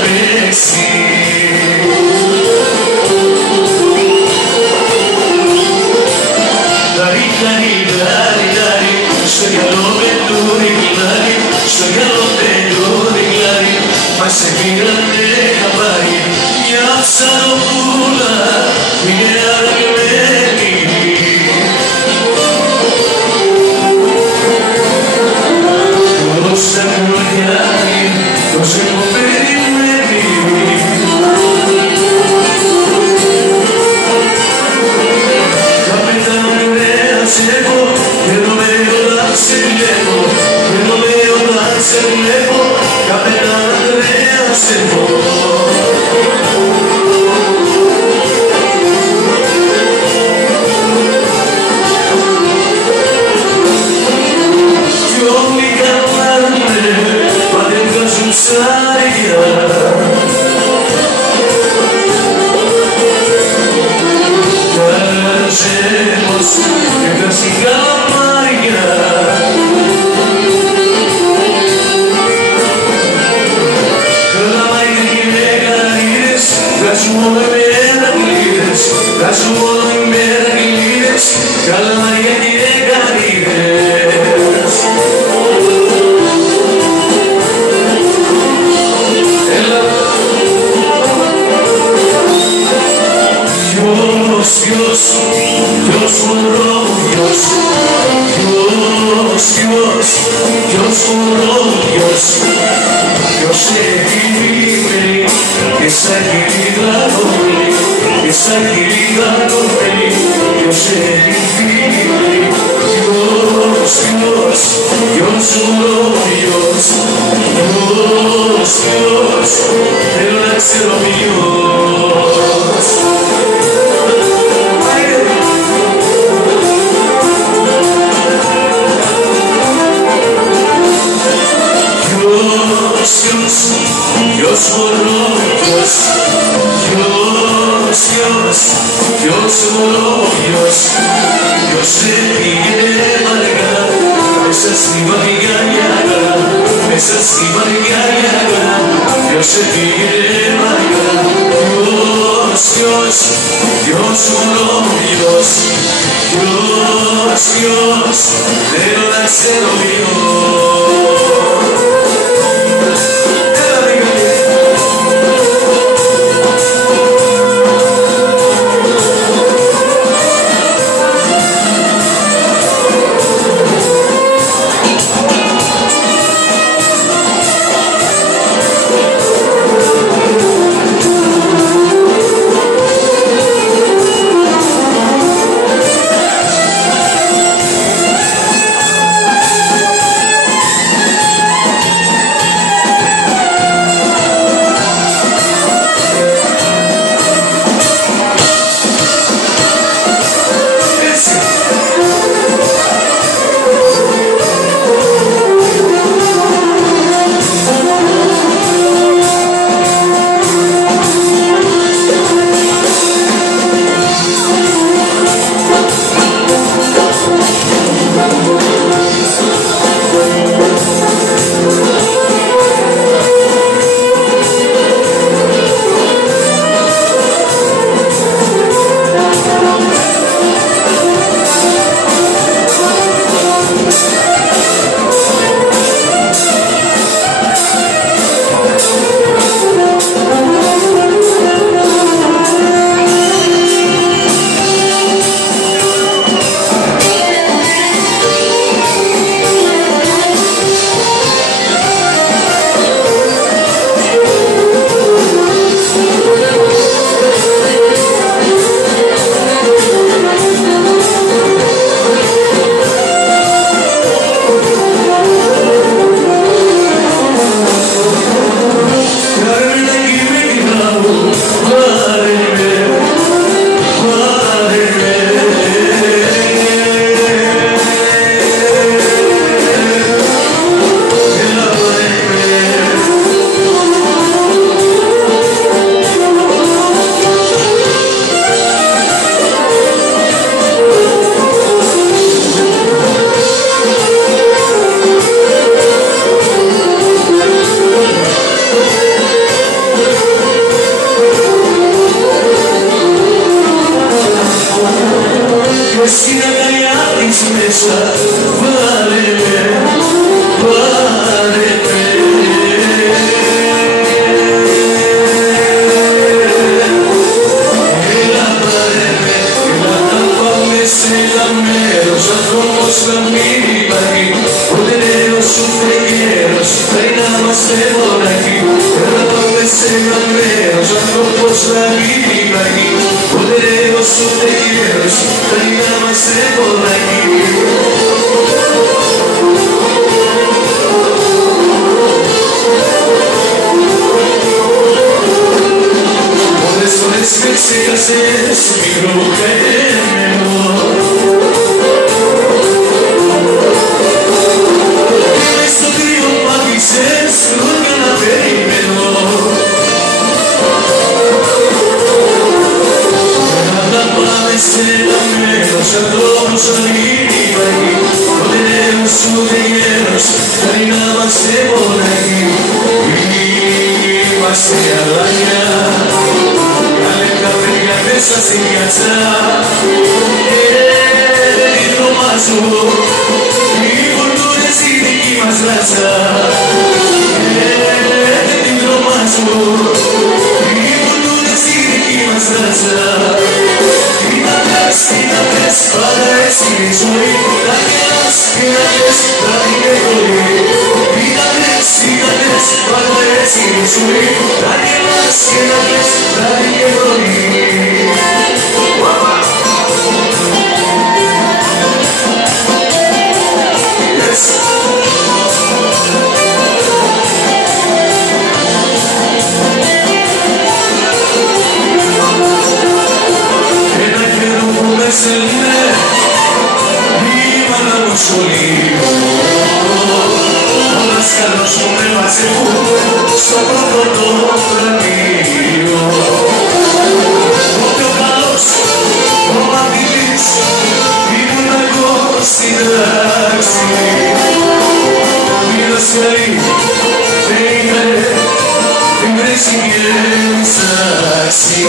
παίξει. Λάρι, λάρι, λάρι, λάρι, στο γυαλό πετούρι, λάρι, στο γυαλό πετούρι, λάρι, μας σε πήρανε χαμπάρι, μια ψαροπούλα, μια αραγμένη. Τόσα χρόνια, τόσο έχω περιμένει. Καπετάνο κρέας έχω, δεν το λέω όταν σε βλέπω, δεν το λέω όταν σε βλέπω, καπετάνο κρέας έχω. Κι όλοι καλάνε, μα δεν βγάζουν ψάρια. Καζέμος και κλασικά μάρια. Καλαμάρια και μεγαλύτερες, βγάζουν μόνο οι μερακλείδες, βγάζουν μόνο οι μερακλείδες, καλαμάρια και μεγαλύτερες. Ποιος μωρό, ποιος μωρό, ποιος επιμείνει και σαν κυλίδανολη, και σαν κυλίδανολη, ποιος επιμείνει, ποιος μωρό, ποιος, θέλω να ξέρω ποιος. Ποιος μωρό, ποιος μωρό, ποιος πήγαινε αργά, μέσα στη βαριά νιάρα, μέσα στη βαριά νιάρα, ποιος πήγαινε αργά, ποιος μωρό, ποιος, θέλω να ξέρω ποιος. Γραμμένος άνθρωπος να μην υπάρχει. Ούτε έως ούτε γέρος, δεν είμαστε πολλάκι. Πολλές φορές με ξέχασες, μικρό καημένο. Μες στο κρύο μ' άφησες, λόγια να περιμένω. Στεγμένος ανθρώπους να μην υπάρχει. Ούτε νέος ούτε γέρος, δεν είμαστε μοναχοί. Είμαστε αλάνια, καλέτα παιδιά μέσα στην πιάτσα. Δεν την τρομάζουν, οι κουλτούρες η δική μας ράτσα. Δεν την τρομάζουν, οι κουλτούρες η δική μας ράτσα. Κοίτατες, πάντα έτσι η ζωή. Τα γελάς και να λες, θα είναι πολύ. Κοίτατες, πάντα έτσι η ζωή. Τα γελάς και να λες, θα είναι πολύ. Ο δάσκαλος μου με μαζεύουν στο πρώτο πλανείο. Ο πιο καλός, ο μαθητής, ήμουν εγώ στην τάξη. Οι δάσκαλοι δεν είναι, δεν βρέσει και ψάξει.